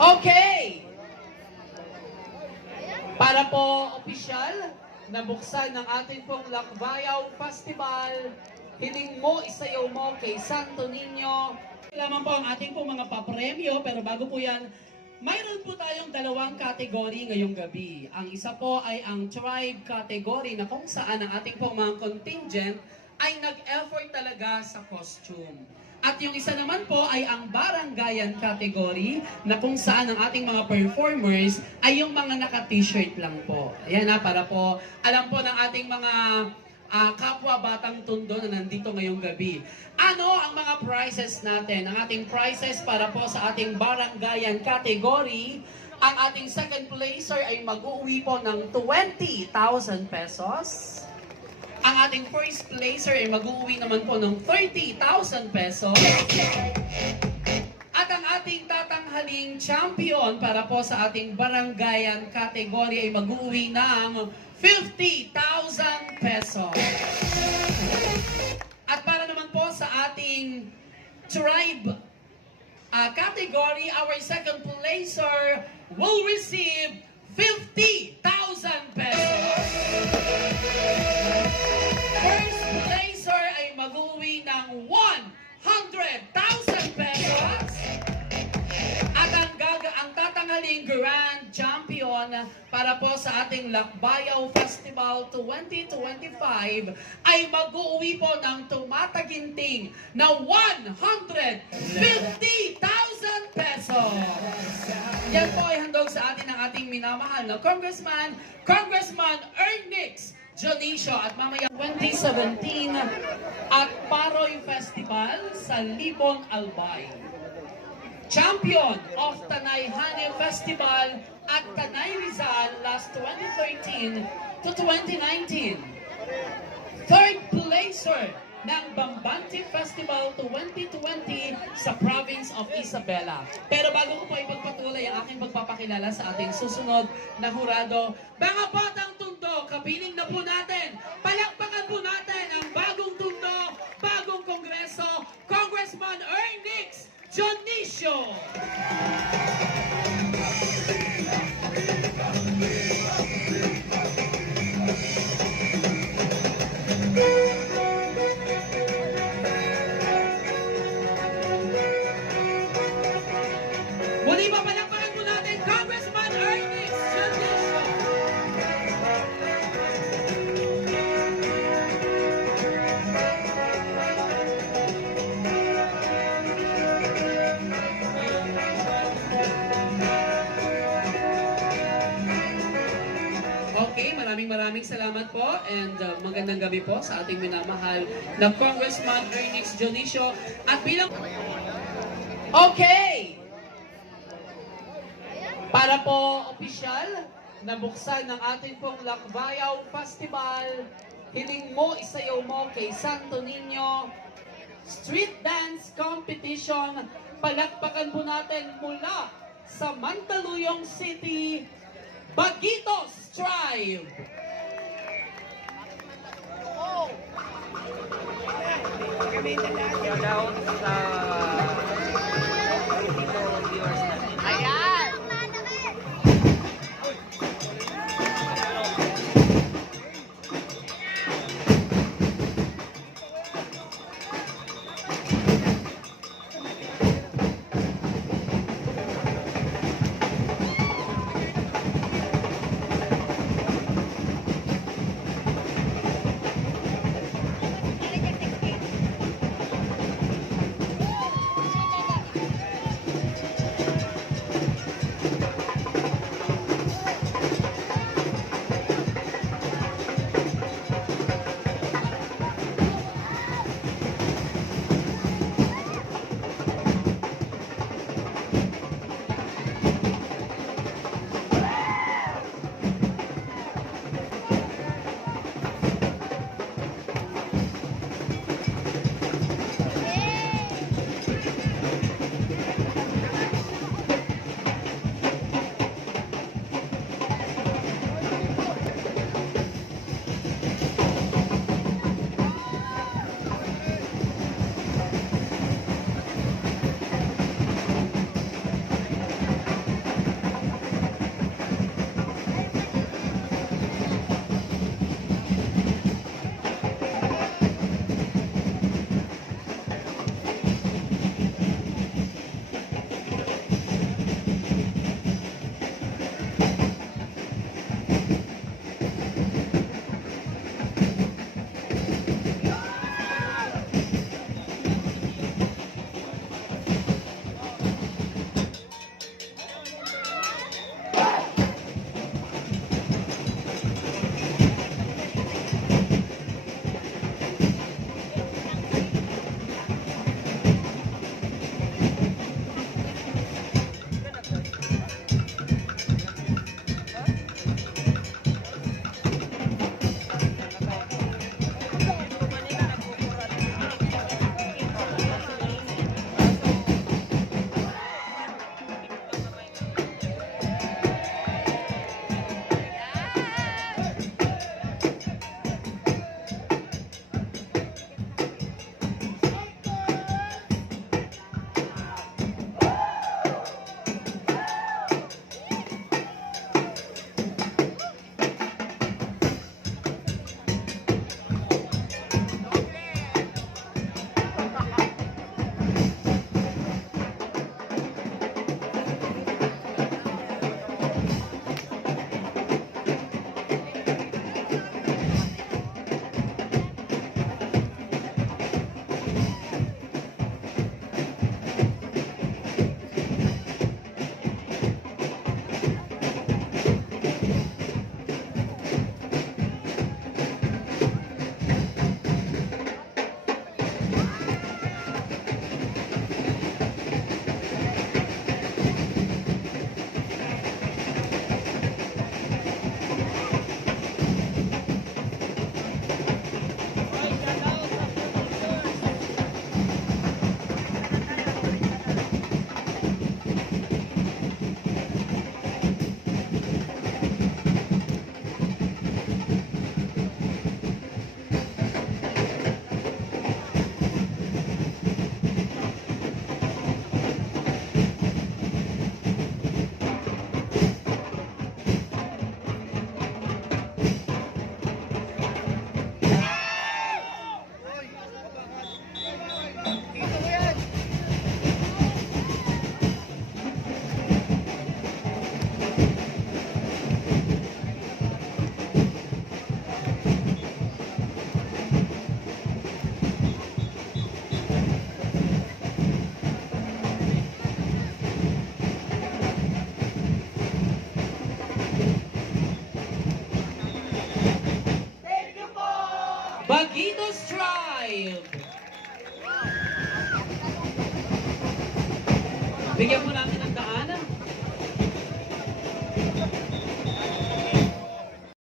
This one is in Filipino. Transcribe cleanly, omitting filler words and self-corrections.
Okay! Para po opisyal, nabuksan ng ating pong Lakbayaw Festival, hiling mo, isayaw mo kay Santo Niño. Lamang po ang ating pong mga papremyo, pero bago po yan, mayroon po tayong dalawang category ngayong gabi. Ang isa po ay ang tribe category na kung saan ang ating pong mga contingent ay nag-effort talaga sa costume. At yung isa naman po ay ang barangayan category na kung saan ang ating mga performers ay yung mga naka-t-shirt lang po. Ayan na, para po alam po ng ating mga kapwa batang tundo na nandito ngayong gabi. Ano ang mga prizes natin? Ang ating prizes para po sa ating barangayan category, ang ating second placer ay mag-uwi po ng 20,000 pesos. Ang ating first placer ay mag-uwi naman po ng 30,000 pesos. At ang ating tatanghaling champion para po sa ating barangayan category ay mag-uwi ng 50,000 pesos. At para naman po sa ating tribe category, our second placer will receive 50,000 pesos. First placer ay mag-uwi ng 100,000 pesos. At ang tatanghaling grand champion para po sa ating Lakbayaw Festival 2025 ay mag-uwi po ng tumataginting na 150,000 pesos. Yan po ay handog sa atin ng ating minamahal na Congressman Ernix Dionisio at mamaya 2017 at Paroy Festival sa Libon Albay. Champion of Tanay Honey Festival at Tanay Rizal last 2013 to 2019. Third placer ng Bambante Festival 2020 sa province of Isabela. Pero bago ko po ipagpatuloy ang aking pagpapakilala sa ating susunod na hurado, mga batang tundo, kapiling na po natin, palakpakan po natin ang bagong tundo, bagong kongreso, Congressman Ernix Dionisio. Muli pa palakpakan po natin, Congressman Ernix Dionisio. Okay, maraming salamat po and magandang gabi po sa ating minamahal na Congressman Ernix Dionisio. At bilang... Okay! Para po opisyal, nabuksan ng ating pong Lakbayaw Festival, hiling mo, isayaw mo kay Santo Niño, street dance competition, palakpakan po natin mula sa Mandaluyong City, Baguitos Tribe! Shout out sa Filipino viewers natin. Ayan! Bigyan po namin